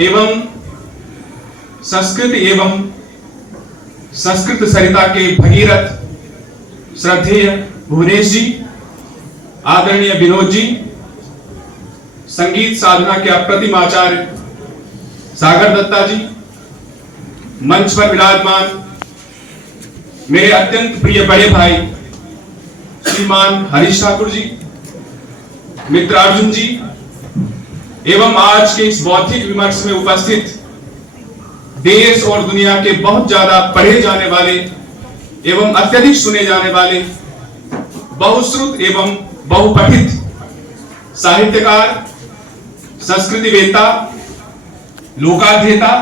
एवं संस्कृत एवं संस्कृत सरिता के भगीरथ श्रद्धेय भुवनेश जी, आदरणीय विनोद जी, संगीत साधना के अप्रतिम आचार्य सागर दत्ता जी, मंच पर विराजमान मेरे अत्यंत प्रिय बड़े भाई श्रीमान हरीश ठाकुर जी, मित्र अर्जुन जी, एवं आज के इस बौद्धिक विमर्श में उपस्थित देश और दुनिया के बहुत ज्यादा पढ़े जाने वाले एवं अत्यधिक सुने जाने वाले बहुश्रुत एवं बहुपठित साहित्यकार, संस्कृतिवेत्ता, लोकाध्येता,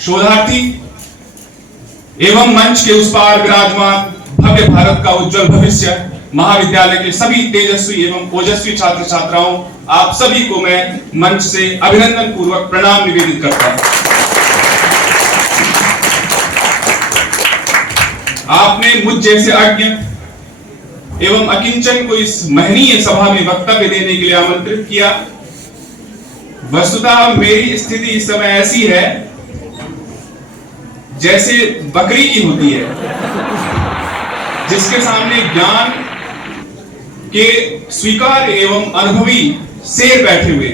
शोधार्थी एवं मंच के उस पार विराजमान भव्य भारत का उज्जवल भविष्य महाविद्यालय के सभी तेजस्वी एवं ओजस्वी छात्र छात्राओं, आप सभी को मैं मंच से अभिनंदन पूर्वक प्रणाम निवेदित करता हूं। आपने मुझ जैसे अज्ञ एवं अकिंचन को इस महनीय सभा में वक्तव्य देने के लिए आमंत्रित किया। वस्तुतः मेरी स्थिति इस समय ऐसी है जैसे बकरी की होती है, जिसके सामने ज्ञान के स्वीकार एवं अनुभवी शेर बैठे हुए,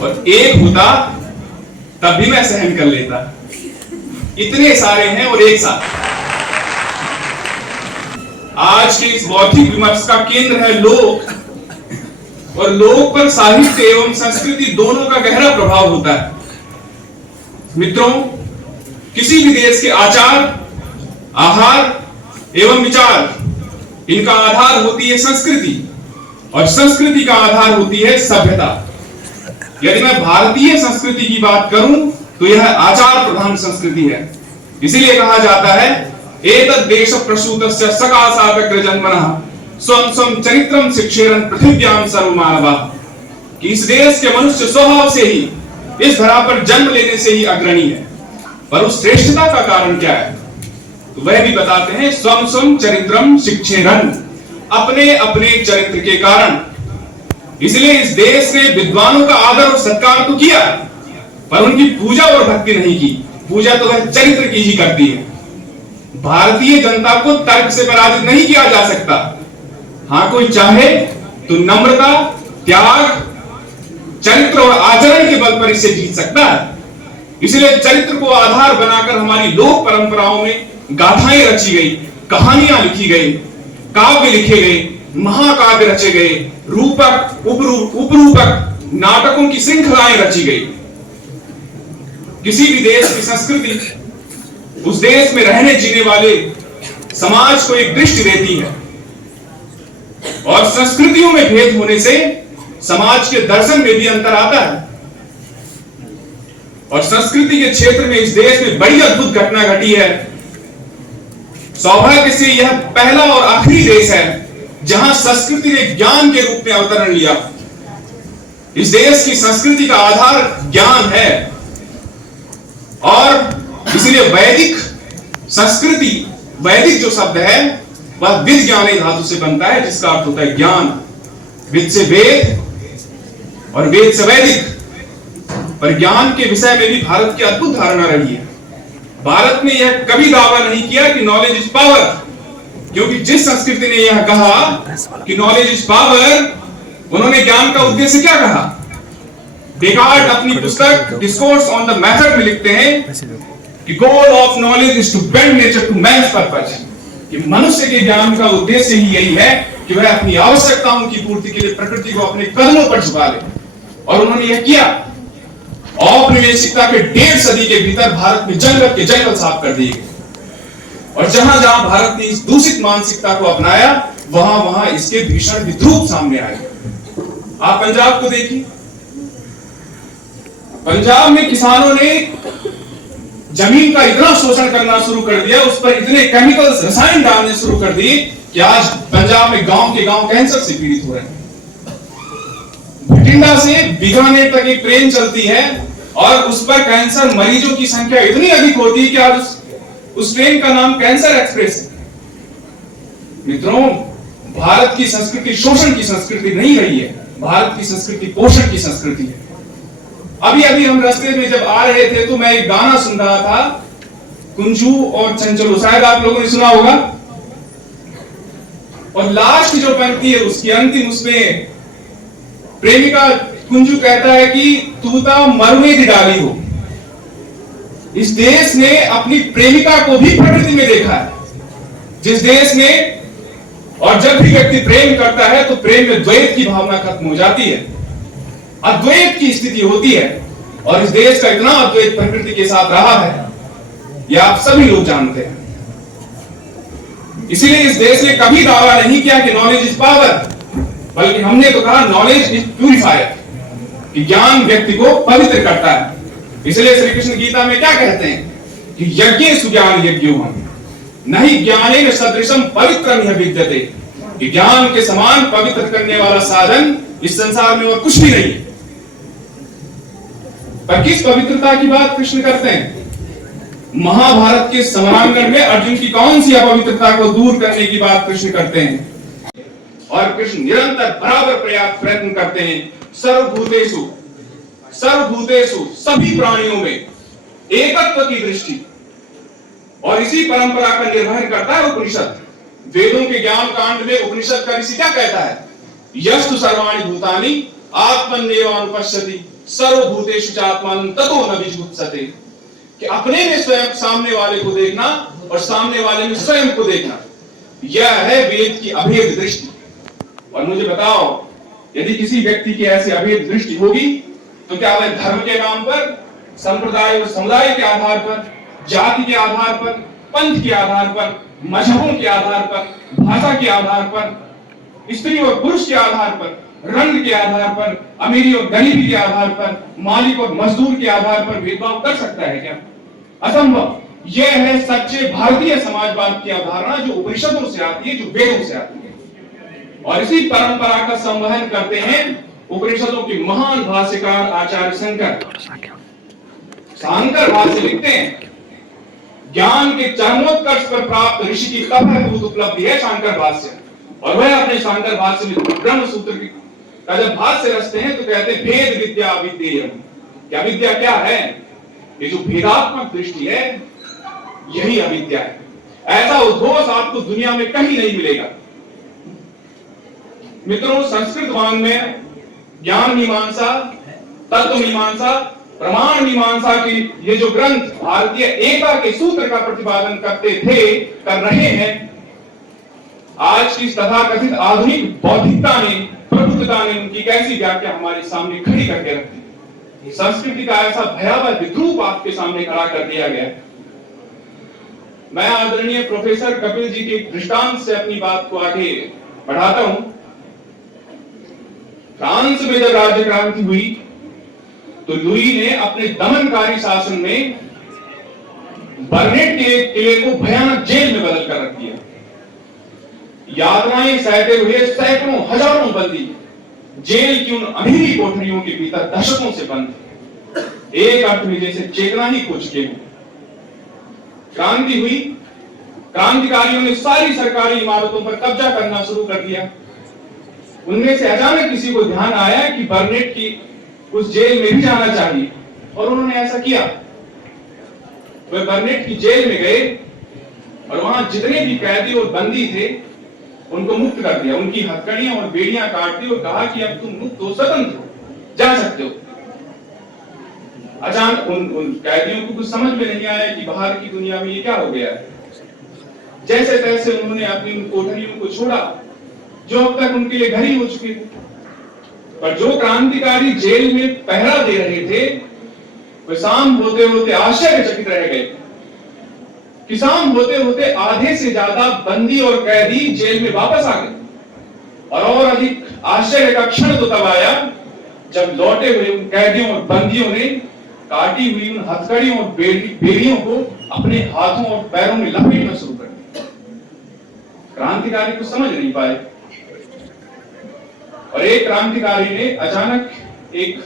और एक होता तब भी मैं सहन कर लेता, इतने सारे हैं और एक साथ। आज के इस बौद्धिक विमर्श का केंद्र है लोक, और लोक पर साहित्य एवं संस्कृति दोनों का गहरा प्रभाव होता है। मित्रों, किसी भी देश के आचार, आहार एवं विचार, इनका आधार होती है संस्कृति, और संस्कृति का आधार होती है सभ्यता। यदि मैं भारतीय संस्कृति की बात करूं तो यह आचार प्रधान संस्कृति है। इसीलिए कहा जाता है एतद् देश प्रसूतस्य सकाशाग्र जन्मनः स्वं स्वं चरित्रम शिक्षेरन् पृथिव्यां सर्वमानवः, कि इस देश के मनुष्य स्वभाव से ही इस धरा पर जन्म लेने से ही अग्रणी है। पर उस श्रेष्ठता का कारण क्या है, तो वह भी बताते हैं स्वं स्वं चरित्रम शिक्षेरन्, अपने अपने चरित्र के कारण। इसलिए इस देश ने विद्वानों का आदर और सत्कार तो किया, पर उनकी पूजा और भक्ति नहीं की। पूजा तो वह चरित्र की ही करती है। भारतीय जनता को तर्क से पराजित नहीं किया जा सकता। हाँ, कोई चाहे तो नम्रता, त्याग, चरित्र और आचरण के बल पर इसे जीत सकता है। इसलिए चरित्र को आधार बनाकर हमारी लोक परंपराओं में गाथाएं रची गई, कहानियां लिखी गई, काव्य लिखे गए, महाकाव्य रचे गए, रूपक उपरूपक नाटकों की श्रृंखलाएं रची गई। किसी भी देश की संस्कृति उस देश में रहने जीने वाले समाज को एक दृष्टि देती है, और संस्कृतियों में भेद होने से समाज के दर्शन में भी अंतर आता है। और संस्कृति के क्षेत्र में इस देश में बड़ी अद्भुत घटना घटी है। सौभाग्य से यह पहला और आखिरी देश है जहां संस्कृति ने ज्ञान के रूप में अवतरण लिया। इस देश की संस्कृति का आधार ज्ञान है, और इसलिए वैदिक संस्कृति, वैदिक जो शब्द है वह विद ज्ञाने धातु से बनता है, जिसका अर्थ होता है ज्ञान। विद से वेद और वेद से वैदिक। पर ज्ञान के विषय में भी भारत की अद्भुत धारणा रही है। भारत ने यह कभी दावा नहीं किया कि नॉलेज इज पावर, क्योंकि जिस संस्कृति ने यह कहा कि नॉलेज इज पावर, उन्होंने ज्ञान का उद्देश्य क्या कहा। डेकार्ट अपनी पुस्तक डिस्कोर्स ऑन द मेथड में लिखते हैं कि goal of knowledge is to bend nature to man's purpose, कि मनुष्य के ज्ञान का उद्देश्य ही यही है कि वह अपनी आवश्यकताओं की पूर्ति के लिए प्रकृति को अपने कदमों पर झुका ले। और उन्होंने यह किया। औपनिवेशिकता के 1.5 सदी के भीतर भारत में जंगल के जंगल साफ कर दिए, और जहां जहां भारत ने इस दूषित मानसिकता को अपनाया, वहां वहां इसके भीषण विद्रूप सामने आए। आप पंजाब को देखिए, पंजाब में किसानों ने जमीन का इतना शोषण करना शुरू कर दिया, उस पर इतने केमिकल्स, रसायन डालने शुरू कर दिए कि आज पंजाब में गांव के गांव कैंसर से पीड़ित हो रहे हैं। बठिंडा से बीकानेर तक एक ट्रेन चलती है, और उस पर कैंसर मरीजों की संख्या इतनी अधिक होती है कि आज उस ट्रेन का नाम कैंसर एक्सप्रेस है। मित्रों, भारत की संस्कृति शोषण की संस्कृति नहीं रही है, भारत की संस्कृति पोषण की संस्कृति है। अभी अभी हम रास्ते में जब आ रहे थे तो मैं एक गाना सुन रहा था, कुंजू और चंचलो, शायद आप लोगों ने सुना होगा। और लास्ट जो पंक्ति है उसकी अंतिम, उसमें प्रेमिका कुंजू कहता है कि तूता मरुए दी डाली हो। इस देश ने अपनी प्रेमिका को भी प्रकृति में देखा है, जिस देश में, और जब भी व्यक्ति प्रेम करता है तो प्रेम में द्वैत की भावना खत्म हो जाती है, अद्वैत की स्थिति होती है। और इस देश का इतना अद्वैत प्रकृति के साथ रहा है, यह आप सभी लोग जानते हैं। इसीलिए इस देश ने कभी दावा नहीं किया कि नॉलेज इज पावर, बल्कि हमने तो कहा नॉलेज इज प्यूरिफायर, कि ज्ञान व्यक्ति को पवित्र करता है। इसलिए श्री कृष्ण गीता में क्या कहते हैं कि यज्ञ सुज्ञान यज्ञोहम नहीं ज्ञानेन सदृशम पवित्रम यह विद्यते, कि ज्ञान के समान पवित्र करने वाला साधन इस संसार में और कुछ भी नहीं। पर किस पवित्रता की बात कृष्ण करते हैं? महाभारत के समरांगण में अर्जुन की कौन सी अपवित्रता को दूर करने की बात कृष्ण करते हैं? और कृष्ण निरंतर बराबर प्रयत्न करते हैं सर्वभूतेषु सभी प्राणियों में एकत्व की दृष्टि। और इसी परंपरा का निर्वहन करता है उपनिषद। वेदों के ज्ञान कांड में उपनिषद का ऋषि क्या कहता है? यस्तु सर्वाणि भूतानि आत्मन्येवानुपश्यति सर्वभूतेषु चात्मानं ततो न विजुत्सते, कि अपने में स्वयं सामने वाले को देखना और सामने वाले में स्वयं को देखना, यह है वेद की अभेद दृष्टि। और मुझे बताओ, यदि किसी व्यक्ति की ऐसी अभेद दृष्टि होगी तो क्या वह धर्म के नाम पर, संप्रदाय और समुदाय के आधार पर, जाति के आधार पर, पंथ के आधार पर, मजहबों के आधार पर, भाषा के आधार पर, स्त्री और पुरुष के आधार पर, रंग के आधार पर, अमीरी और गरीबी के आधार पर, मालिक और मजदूर के आधार पर भेदभाव कर सकता है क्या? असंभव। यह है सच्चे भारतीय समाजवाद की अवधारणा, जो उपनिषदों से आती है, जो वेदों से आती है। और इसी परंपरा का संवहन करते हैं उपनिषदों के महान भाष्यकार आचार्य शंकर भाष्य लिखते हैं, ज्ञान के चरमोत्कर्ष पर प्राप्त ऋषि की तपभूत उपलब्धि है शंकर भाष्य। और वह अपने शंकर भाष्य में ब्रह्म सूत्र का जब भाष्य रचते हैं तो कहते हैं भेद विद्या अविद्येयम। क्या विद्या क्या है? ये जो भेदात्मक दृष्टि है, यही अविद्या है। ऐसा उद्घोष आपको दुनिया में कहीं नहीं मिलेगा। मित्रों, संस्कृत वांग में ज्ञान मीमांसा, तत्व मीमांसा, प्रमाण मीमांसा की ये जो ग्रंथ भारतीय एकता के सूत्र का प्रतिपादन कर रहे हैं, आज की तथाकथित आधुनिक बौद्धिकता ने, प्रबुद्धता ने उनकी कैसी व्याख्या हमारे सामने खड़ी करके रखी। संस्कृति का ऐसा भयावह विद्रूप आपके सामने खड़ा कर दिया गया। मैं आदरणीय प्रोफेसर कपिल जी के दृष्टांत से अपनी बात को आगे बढ़ाता हूं। फ्रांस में जब राज्य क्रांति हुई तो लुई ने अपने दमनकारी शासन में बर्नेट के किले को भयानक जेल में बदल कर रख दिया। यातनाएं सहते हुए सैकड़ों हजारों बंदी जेल की उन अंधेरी कोठरियों के भीतर दशकों से बंद, एक अर्थ में जैसे चेतना ही खो चुके हों। क्रांति हुई, क्रांतिकारियों ने सारी सरकारी इमारतों पर कब्जा करना शुरू कर दिया। उनमें से अचानक किसी को ध्यान आया कि बर्नेट की उस जेल में भी जाना चाहिए, और उन्होंने ऐसा किया। वे बर्नेट की जेल में गए और वहां जितने भी कैदी और बंदी थे उनको मुक्त कर दिया, उनकी हथकड़ियां और बेड़ियां काट दी और कहा कि अब तुम मुक्त हो, स्वतंत्र हो, जा सकते हो। अचानक उन कैदियों को कुछ समझ में नहीं आया कि बाहर की दुनिया में ये क्या हो गया है। जैसे तैसे उन्होंने अपनी उन कोठरियों को छोड़ा जो अब तक उनके लिए घर ही हो चुके थे। पर जो क्रांतिकारी जेल में पहरा दे रहे थे, वे शाम होते होते आश्चर्यचकित रह गए कि शाम होते होते आधे से ज्यादा बंदी और कैदी जेल में वापस आ गए। और अधिक आश्चर्य का क्षण तो तब आया जब लौटे हुए उन कैदियों और बंदियों ने काटी हुई उन हथकड़ियों और बेड़ियों को अपने हाथों और पैरों में लपेटना शुरू कर दिया। क्रांतिकारी को समझ नहीं पाए, और एक क्रांतिकारी ने अचानक एक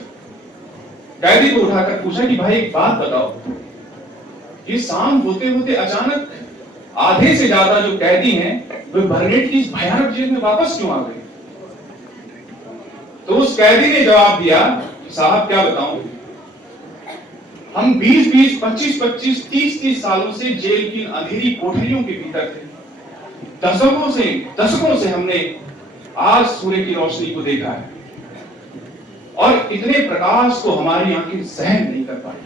कैदी को उठाकर पूछा कि भाई एक बात बताओ, ये शाम होते होते अचानक आधे से ज्यादा जो कैदी हैं वे बर्नेट की इस भयानक जेल में वापस क्यों आ गए? तो उस कैदी ने जवाब दिया, साहब क्या बताऊं, हम 20-20, 25-25, 30-30 सालों से जेल की अंधेरी कोठरियों के भीतर थे। दशकों से हमने आज सूर्य की रोशनी को देखा है और इतने प्रकाश को हमारी आंखें सहन नहीं कर पाई।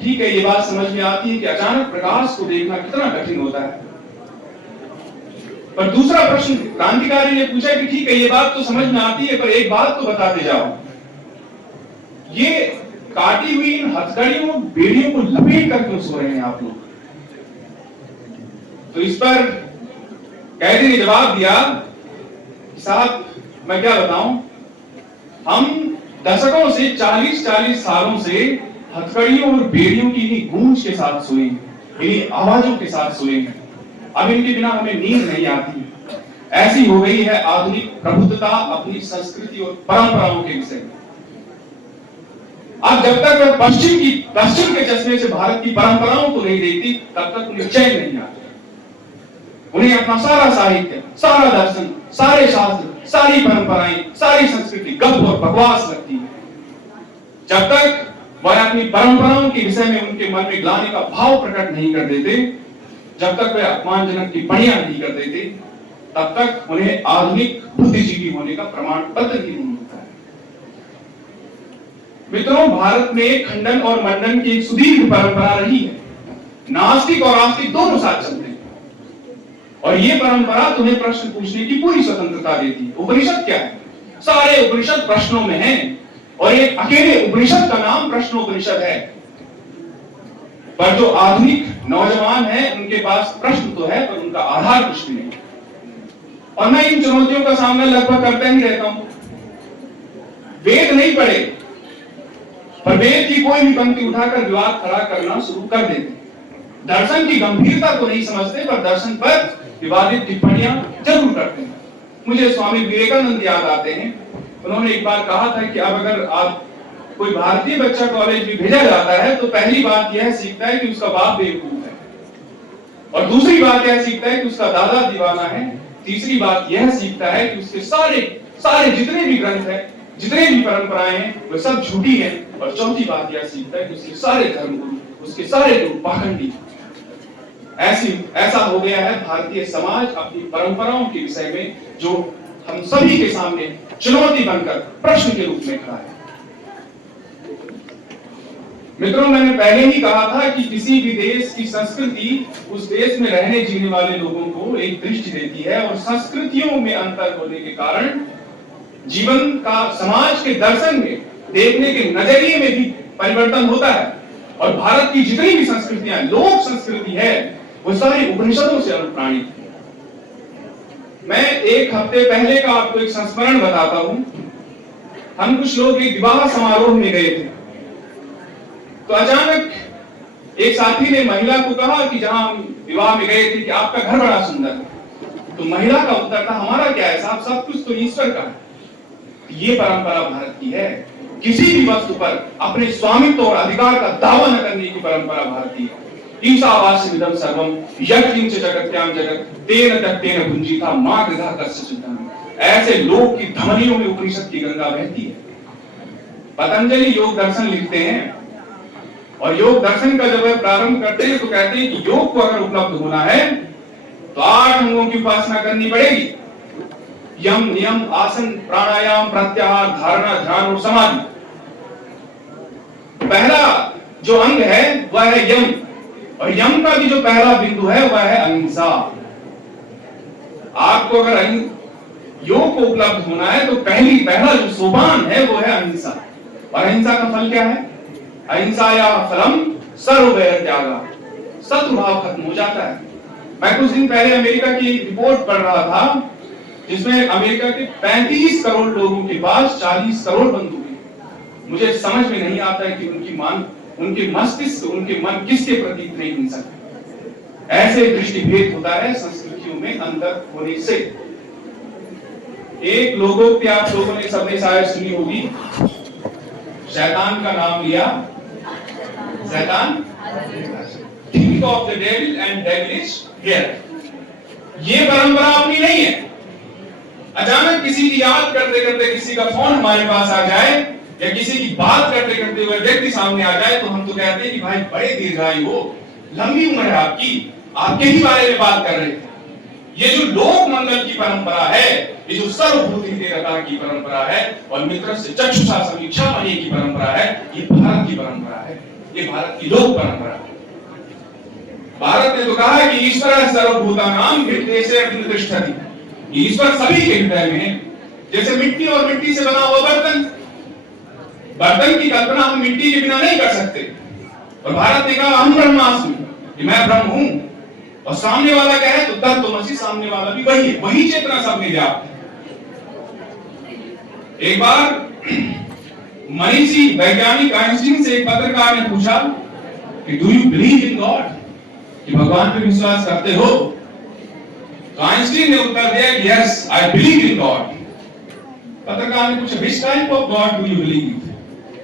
ठीक है, ये बात समझ में आती है कि अचानक प्रकाश को देखना कितना कठिन होता है। पर दूसरा प्रश्न क्रांतिकारी ने पूछा कि ठीक है, ये बात तो समझ में आती है, पर एक बात तो बताते जाओ, ये काटी हुई इन हथकड़ियों बेड़ियों को लपेट कर क्यों सो रहे हैं आप लोग? तो इस पर कैदी ने जवाब दिया, साहब मैं क्या बताऊं, हम दशकों से 40-40 सालों से हथकड़ियों और बेड़ियों की इन्हीं गूंज के साथ सोए हैं, इन्हीं आवाजों के साथ सोए हैं। अब इनके बिना हमें नींद नहीं आती। ऐसी हो गई है आधुनिक प्रबुद्धता अपनी संस्कृति और परंपराओं के विषय में। अब जब तक वह पश्चिम के चश्मे से भारत की परंपराओं को नहीं देखती, तब तक उन्हें चैन नहीं आता। उन्हें अपना सारा साहित्य, सारा दर्शन, सारे शास्त्र, सारी परंपराएं, सारी संस्कृति गप और बकवास लगती है। जब तक वह अपनी परंपराओं के विषय में उनके मन में ग्लानि का भाव प्रकट नहीं कर देते, जब तक वे अपमानजनक टिप्पणियां नहीं कर देते, तब तक उन्हें आधुनिक बुद्धिजीवी होने का प्रमाण पत्र ही नहीं मिलता है। मित्रों, भारत में खंडन और मंडन की एक सुदीर्घ परंपरा रही है। नास्तिक और आस्तिक दोनों साथ चलते हैं और ये परंपरा तुम्हें प्रश्न पूछने की पूरी स्वतंत्रता देती है। उपनिषद क्या है? सारे उपनिषद प्रश्नों में हैं और एक अकेले उपनिषद का नाम प्रश्नोपनिषद है। पर जो आधुनिक नौजवान हैं, उनके पास प्रश्न तो है पर उनका आधार कुछ भी नहीं। और मैं इन चुनौतियों का सामना लगभग करता ही रहता हूं। वेद नहीं पढ़े पर वेद की कोई भी पंक्ति उठाकर विवाद खड़ा करना शुरू कर देते। दर्शन की गंभीरता को नहीं समझते पर दर्शन पर विवादित टिप्पणियां जरूर करते हैं। मुझे स्वामी विवेकानंद याद आते हैं। उन्होंने एक बार कहा था कि अब अगर आप कोई भारतीय बच्चा कॉलेज में भेजा जाता है तो पहली बात यह सीखता है कि उसका बाप बेवकूफ है, और दूसरी बात यह सीखता है कि उसका दादा दीवाना है, तीसरी बात यह सीखता है कि उसके सारे जितने भी ग्रंथ हैं, जितने भी परंपराएं हैं, वे सब झूठी हैं, और चौथी बात यह सीखता है कि उसके सारे धर्मगुरु, उसके सारे गुरु पाखंडी। ऐसा हो गया है भारतीय समाज अपनी परंपराओं के विषय में, जो हम सभी के सामने चुनौती बनकर प्रश्न के रूप में खड़ा है। मित्रों, मैंने पहले ही कहा था कि किसी भी देश की संस्कृति उस देश में रहने जीने वाले लोगों को एक दृष्टि देती है, और संस्कृतियों में अंतर होने के कारण जीवन का, समाज के दर्शन में, देखने के नजरिए में भी परिवर्तन होता है। और भारत की जितनी भी संस्कृतियां, लोक संस्कृति है, वो सारी उपनिषदों से अनुप्राणित है। मैं एक हफ्ते पहले का आपको एक संस्मरण बताता हूं। हम कुछ लोग एक विवाह समारोह में गए थे, तो अचानक एक साथी ने महिला को कहा कि जहां हम विवाह में गए थे कि आपका घर बड़ा सुंदर है। तो महिला का उत्तर था, हमारा क्या है साहब, सब कुछ तो ईश्वर का है। ये परंपरा भारत की है। किसी भी वस्तु पर अपने स्वामित्व और अधिकार का दावा न करने की परंपरा भारतीय है। ईशावास्यमिदं सर्वं यत्किंच जगत्यां जगत् तेन तत्तेन भुंजीता मा गृधा कस्य चिंतनं। ऐसे लोक की धमनियों में उपनिषद की गंगा बहती है। पतंजलि योग दर्शन लिखते हैं, और योग दर्शन का जब वह प्रारंभ करते हैं तो कहते हैं कि योग को अगर उपलब्ध होना है तो 8 अंगों की उपासना करनी पड़ेगी। यम, नियम, आसन, प्राणायाम, प्रत्याहार, धारणा, ध्यान और समाधि। पहला जो अंग है वह है यम, और यम का भी जो पहला बिंदु है वह है अहिंसा। आपको अगर योग को उपलब्ध होना है तो पहला जो सोपान है वो है अहिंसा। और अहिंसा का फल क्या है? अहिंसाया फलम सर्ववैर त्यागा। शत्रु भाव खत्म हो जाता है। मैं कुछ दिन पहले अमेरिका की एक रिपोर्ट पढ़ रहा था, जिसमें अमेरिका के 35 करोड़ लोगों के पास 40 करोड़ बंदूक हैं। मुझे समझ में नहीं आता है कि उनके मस्तिष्क, उनके मन किसके प्रति इतने हिंसक है। ऐसे दृष्टिभेद होता है संस्कृतियों में अंतर होने से। एक लोगोक्ति आप लोगों ने सबने शायद सुनी होगी, शैतान का नाम लिया, शैतान, think of the devil and devil is here। ये परंपरा अपनी नहीं है। अचानक किसी की याद करते करते किसी का फोन हमारे पास आ जाए या किसी की बात करते करते हुए व्यक्ति सामने आ जाए तो हम तो कहते हैं कि भाई बड़े दीर्घायु हो, लंबी उम्र है आपकी, आपके ही बारे में बात कर रहे थे। ये जो लोक मंगल की परंपरा है, ये जो सर्वभूति देवता की परंपरा है और मित्र से चक्षुषा समीक्षा मणि की परंपरा है, ये भारत की परंपरा है, ये भारत की लोक परंपरा है। भारत ने तो कहा कि ईश्वर सर्वभूतानां हृदयेषु तिष्ठति, ईश्वर सभी के हृदय में है। जैसे मिट्टी और मिट्टी से बना हुआ बर्तन, बर्तन की कल्पना हम मिट्टी के बिना नहीं कर सकते, और भारत ने कहा अहम ब्रह्मास्मि, कि मैं ब्रह्म हूं, और सामने वाला क्या है तो तत्त्वमसि, सामने वाला भी वही है, वही चेतना सब में व्याप्त है। एक बार मनीषी वैज्ञानिक आइंस्टीन से एक पत्रकार ने पूछा कि do you believe in God, कि भगवान पे विश्वास करते हो? तो आइंस्टीन ने उत्तर दिया कि yes I believe in God. पत्रकार ने पूछा which type of God do you believe,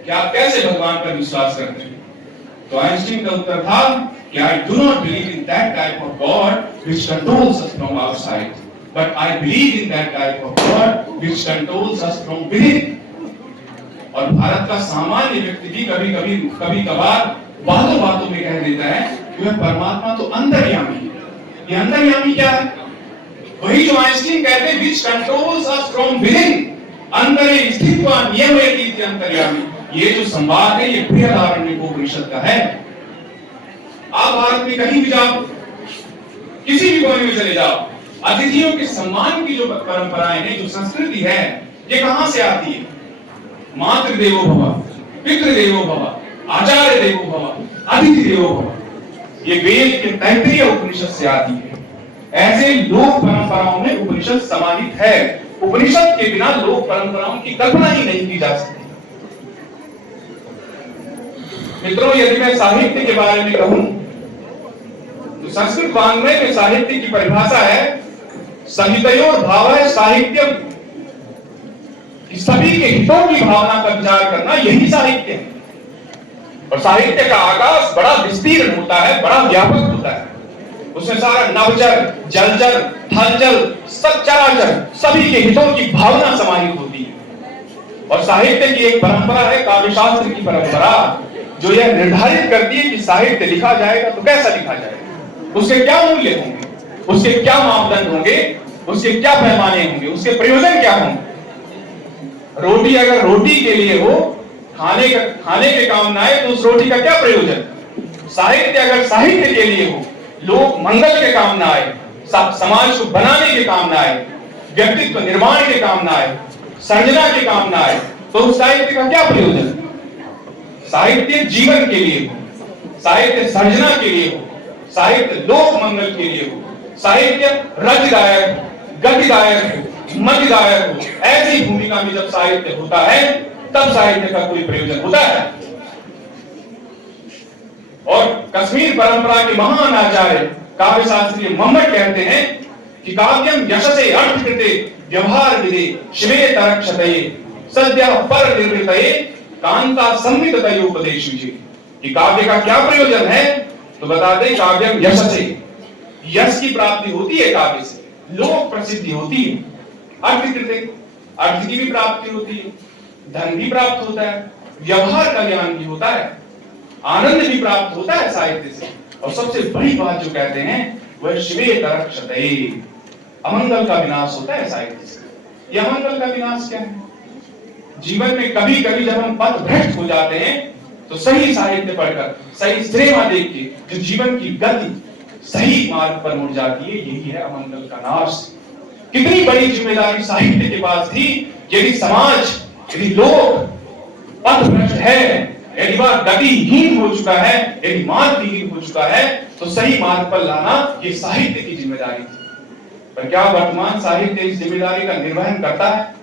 कि आप कैसे भगवान पर विश्वास करते हैं? तो आइंस्टीन का उत्तर था कि I do not believe in that type of God which controls us from outside, but I believe in that type of God which controls us from within। और भारत का सामान्य व्यक्ति भी कभी कभार बातों बातों में कह देता है कि वह परमात्मा तो अंतर्यामी है। ये अंतर्यामी क्या है? वही जो आइंस्टीन कहते हैं which controls us from within, अंतरे स्थित्वा नियमयति अंतर्यामी। ये जो संवाद है ये बृहदारण्यकोपनिषद का है। आप भारत में कहीं भी जाओ, किसी भी कोने में चले जाओ, अतिथियों के सम्मान की जो परंपराएं हैं, जो संस्कृति है, ये कहां से आती है? मातृ देवो भव, पितृ देवो भव, आचार्य देवो भव, अतिथि देवो भव। ये वेद के तैत्तिरीय उपनिषद से आती है। ऐसे लोक परंपराओं में उपनिषद समाहित है। उपनिषद के बिना लोक परंपराओं की कल्पना ही नहीं की जा सकती। मित्रों, यदि मैं साहित्य के बारे में कहूं तो संस्कृत वाङ्मय में साहित्य की परिभाषा है संहितयोर भावः साहित्यम, कि सभी के हितों की भावना का विचार करना यही साहित्य है। और साहित्य का आकाश बड़ा विस्तीर्ण होता है, बड़ा व्यापक होता है। उसमें सारा नवचर, जलचर, थलचर, सच्चराचर सभी के हितों की भावना समाहित होती है। और साहित्य की एक परंपरा है काव्यशास्त्र की परंपरा, जो यह निर्धारित करती है कि साहित्य लिखा जाएगा तो कैसा लिखा जाएगा, उसके क्या मूल्य होंगे, उसके क्या मापदंड होंगे, उसके क्या पैमाने होंगे, उसके प्रयोजन क्या होंगे। रोटी अगर रोटी के लिए हो, खाने के काम ना आए तो उस रोटी का क्या प्रयोजन। साहित्य अगर साहित्य के लिए हो, लोक मंगल के काम ना आए, समाज को बनाने के काम ना आए, व्यक्तित्व निर्माण के काम ना आए, सर्जना के काम ना आए, तो उस साहित्य का क्या प्रयोजन। साहित्य जीवन के लिए हो, साहित्य सर्जना के लिए हो, साहित्य लोक मंगल के लिए हो, साहित्य रसदायक, गतिदायक, मतिदायक हो। ऐसी भूमिका में जब साहित्य होता है तब साहित्य का कोई प्रयोजन होता है। और कश्मीर परंपरा के महान आचार्य काव्य शास्त्री मम्मट कहते हैं कि काव्यम यशसे अर्थकृते व्यवहार विदे शिवे तरक्षतये सद्यः पर निर्वृतये कांता संविततयोपदेशुजे। कि काव्य का क्या प्रयोजन है तो बता दें, काव्यम यशसे, यश की प्राप्ति होती है काव्य से, लोक प्रसिद्धि होती है। अर्थकृते, अर्थ की भी प्राप्ति होती है, धन भी प्राप्त होता है, व्यवहार का ज्ञान भी होता है, आनंद भी प्राप्त होता है साहित्य से। और सबसे बड़ी बात जो कहते हैं वह शिवे तरक्षतये, अमंगल का विनाश होता है साहित्य से। यह अमंगल का विनाश क्या है? जीवन में कभी कभी जब हम पथ भ्रष्ट हो जाते हैं तो सही साहित्य पढ़कर, सही सिनेमा देख के जो जीवन की गति सही मार्ग पर मुड़ जाती है, यही है अमंगल का नाश। कितनी बड़ी जिम्मेदारी साहित्य के पास थी। यदि समाज, यदि लोग पथ भ्रष्ट है, यदि वह गतिहीन हो चुका है, यदि मार्गहीन हो चुका है, तो सही मार्ग पर लाना ये साहित्य की जिम्मेदारी थी। पर क्या वर्तमान साहित्य इस जिम्मेदारी का निर्वहन करता है?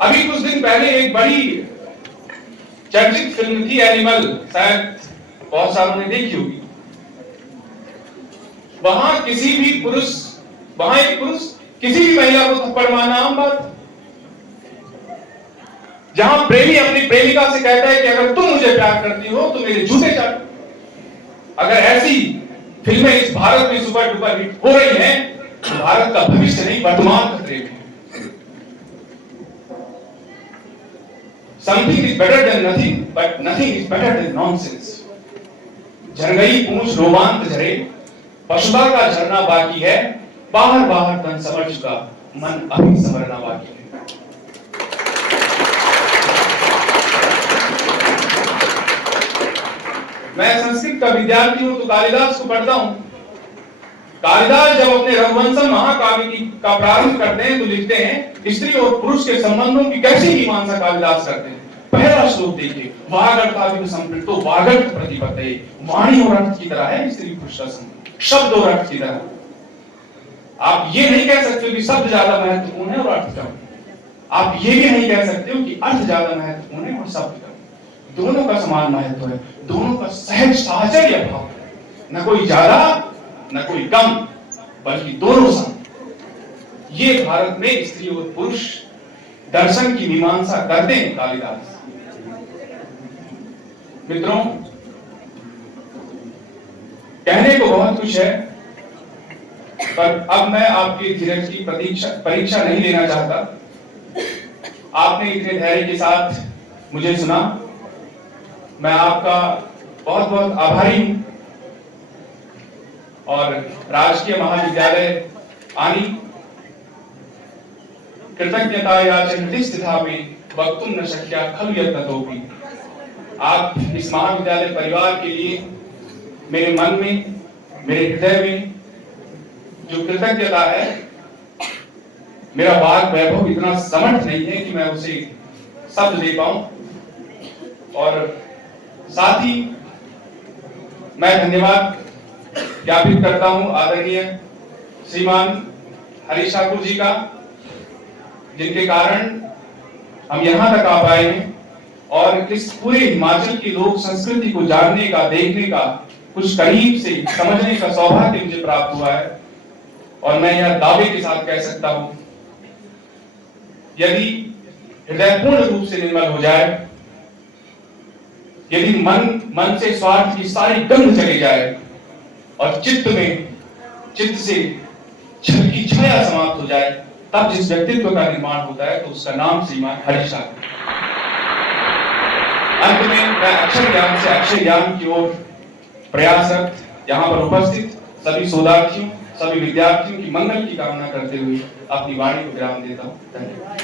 अभी कुछ दिन पहले एक बड़ी चर्चित फिल्म थी एनिमल, शायद बहुत सालों ने देखी होगी। वहां एक पुरुष किसी भी महिला को थप्पड़ मारना आम बात। जहां प्रेमी अपनी प्रेमिका से कहता है कि अगर तुम मुझे प्यार करती हो तो मेरे जूते चाट। अगर ऐसी फिल्में इस भारत में सुपर डुपर हिट हो रही हैं भारत का भविष्य नहीं, वर्तमान खतरे में। Something is better than nothing, but nothing is better than nonsense. झर गई पूंछ रोमांच झरे, पशुता का झरना बाकी है, बाहर बाहर तन समर चुका, मन अभी संवरना बाकी है। मैं संस्कृत का विद्यार्थी हूं तो कालिदास को पढ़ता हूं। कालिदास जब अपने रघुवंशम महाकाव्य का प्रारंभ करते हैं तो लिखते हैं स्त्री और पुरुष के संबंधों की कैसी मीमांसा कालिदास करते हैं। पहला श्लोक देखिए, वागर्थाभिव संपृक्तो वागर्थ प्रतिपत्तये, वाणी और अर्थ की तरह है स्त्री पुरुष का संबंध, शब्द और अर्थ की तरह। आप ये नहीं कह सकते कि शब्द ज्यादा महत्वपूर्ण है और अर्थ कम। आप ये भी नहीं कह सकते हो कि अर्थ ज्यादा महत्वपूर्ण है और शब्द कम। दोनों का समान महत्व है, दोनों का सहज साहचर्य भाव है, न कोई ज्यादा न कोई कम, बल्कि दोनों सम। ये भारत में स्त्री और पुरुष दर्शन की मीमांसा करते हैं कालिदास। मित्रों, कहने को बहुत कुछ है, पर अब मैं आपके धीरज की परीक्षा नहीं लेना चाहता। आपने इतने धैर्य के साथ मुझे सुना, मैं आपका बहुत बहुत आभारी हूं। और राजकीय महाविद्यालय आनी कृतज्ञताया च हृदिस्थितापि वक्तुं न शक्या खलु यत्नतोपि। आप इस महाविद्यालय परिवार के लिए मेरे मन में, मेरे हृदय में जो कृतज्ञता है, मेरा वाक वैभव इतना समर्थ नहीं है कि मैं उसे शब्द दे पाऊं। और साथ ही मैं धन्यवाद ज्ञापित करता हूं आदरणीय श्रीमान हरीश ठाकुर जी का, जिनके कारण हम यहां तक आ पाए हैं और इस पूरे हिमाचल की लोक संस्कृति को जानने का, देखने का, कुछ करीब से समझने का सौभाग्य मुझे प्राप्त हुआ है। और मैं यह दावे के साथ कह सकता हूं, यदि हृदय पूर्ण रूप से निर्मल हो जाए, यदि मन से स्वार्थ की सारी गंध चली जाए और चित्त से छल की छाया समाप्त हो जाए, तब जिस व्यक्तित्व का निर्माण होता है तो उसका नाम श्रीमान हरीश ठाकुर। अंत में मैं अक्षर ज्ञान से अक्षय ज्ञान की ओर प्रयासरत यहाँ पर उपस्थित सभी शोधार्थियों, सभी विद्यार्थियों की मंगल की कामना करते हुए अपनी वाणी को विराम देता हूँ। धन्यवाद।